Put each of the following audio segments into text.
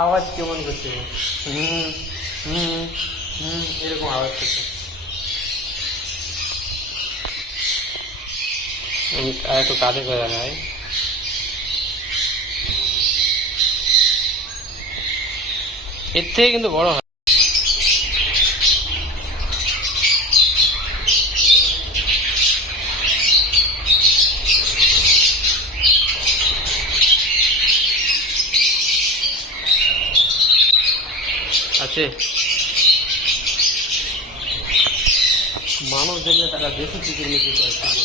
আওয়াজ কেমন করছে? হুম হুম হুম এরকম আওয়াজ করছে। আর একটু কাছে করে দেখায়। এর থেকে কিন্তু বড় হয়। আছে মানুষ দেখলে তারা বেশি চিকিৎসা করে,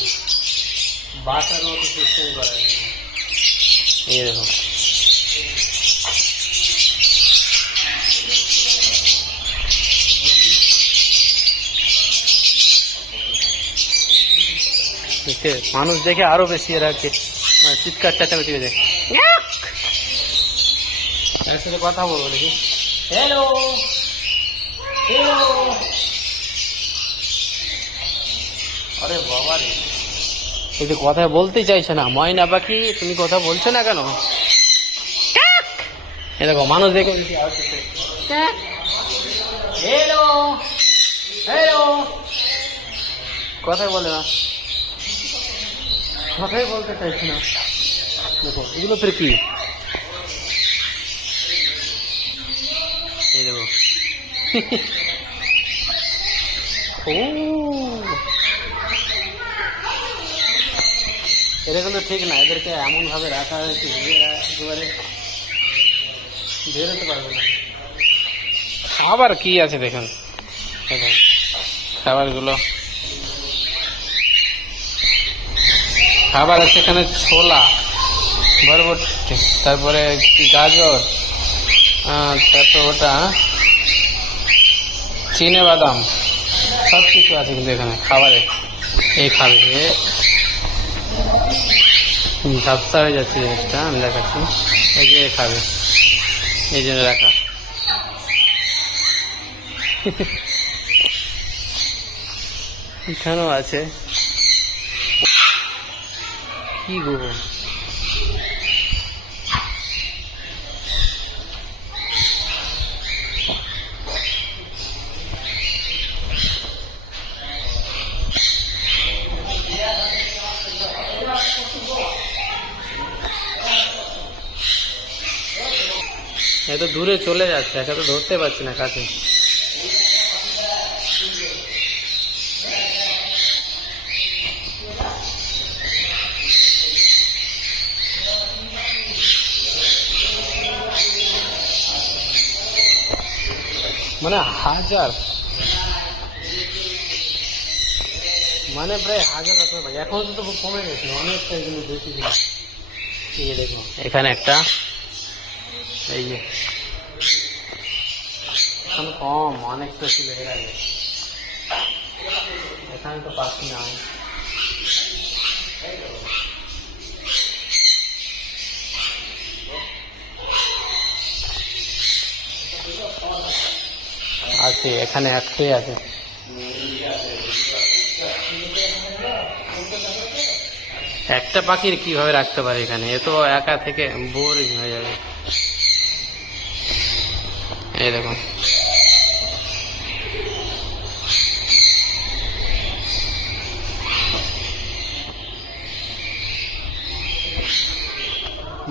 বাসার মতো সিস্টেম করা আছে। এই দেখো মানুষ দেখে আরো বেশি এরা মানে চিৎকার চেঁচামেচি করে। তার সাথে কথা বলবো দেখি। Hello hello. আরে বাবা রে, এই যে কথা বলতে চাইছে না। ময়না পাখি তুমি কথা বলছো না কেন? এ দেখো মানুষ দেখে হ্যালো হ্যালো, কথাই বলে না, কথাই বলতে চাইছে না। দেখো এগুলো ফের কি? এই দেখো ও, এটা কিন্তু ঠিক না। এদেরকে এমন ভাবে রাখা হয়েছে যে এরা একেবারে বেরোতে পারবে না। খাবার কি আছে দেখুন, দেখুন খাবারগুলো। খাবার আছে এখানে ছোলা, বরবটি, তারপরে গাজর, তারপর ওটা চিনে বাদাম, সব কিছু আছে কিন্তু এখানে খাবারে। এই খাবে ঝাপসা হয়ে যাচ্ছে জিনিসটা, আমি দেখাচ্ছি। এই যে খাবে, এই জন্য রাখা। এখানেও আছে কি গো, এত দূরে চলে যাচ্ছে, একা তো ধরতে পারছি না কাছে। মানে হাজার, মানে প্রায় হাজার রাখতে পারি। এখন তো খুব কমে গেছে অনেকটা, কিন্তু বেশি ছিল। এই দেখো এখানে একটা, এই যে এখন কম, অনেকটা ছিল এর আগে। এখানে তো পাচ্ছি না। আছে এখানে একটাই আছে। একটা পাখির কিভাবে রাখতে পারে এখানে? এ তো একা থেকে বোরিং হয়ে যাবে। এই দেখো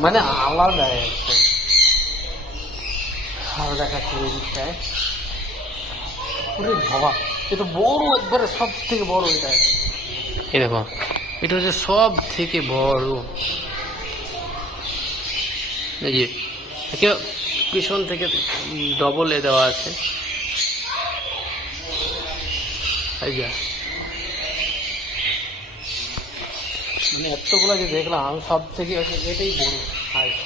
মানে আলাদা একটা আলাদা দেখাচ্ছে এই দিকটায়। বাবা এটা বড়, একবারে সব থেকে বড় এটা। এই দেখো এটা হচ্ছে সব থেকে বড়। এই যে পিছন থেকে ডবল এ দেওয়া আছে। মানে এতগুলো যে দেখলাম, আমি সব থেকে এটাই বড় হাইট।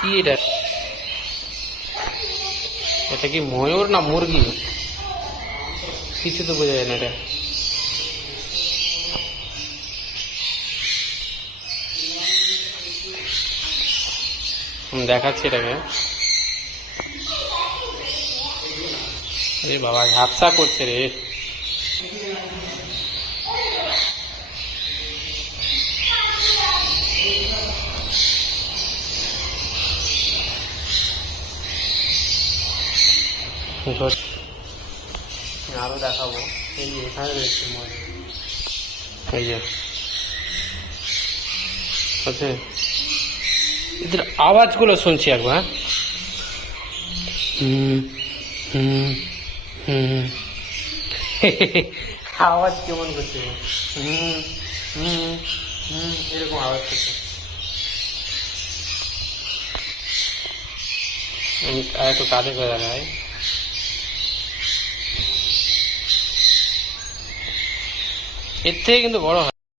কি এটা? এটা কি ময়ূর না মুরগি? কিছু তো বোঝা যায় না। এটা দেখাচ্ছি এটাকে। এ বাবা ঝাপসা করছে রে। আরো দেখাবো, এই যে এখানে রয়েছে ময়ূর, এই যে আছে, এদের আওয়াজগুলো শুনছি একবার। হুম হুম হুম আওয়াজ কেমন করছে, হুম হুম হুম এরকম আওয়াজ করছে। আর একটু কাছে করে দেখায়, এর থেকে কিন্তু বড় হয়।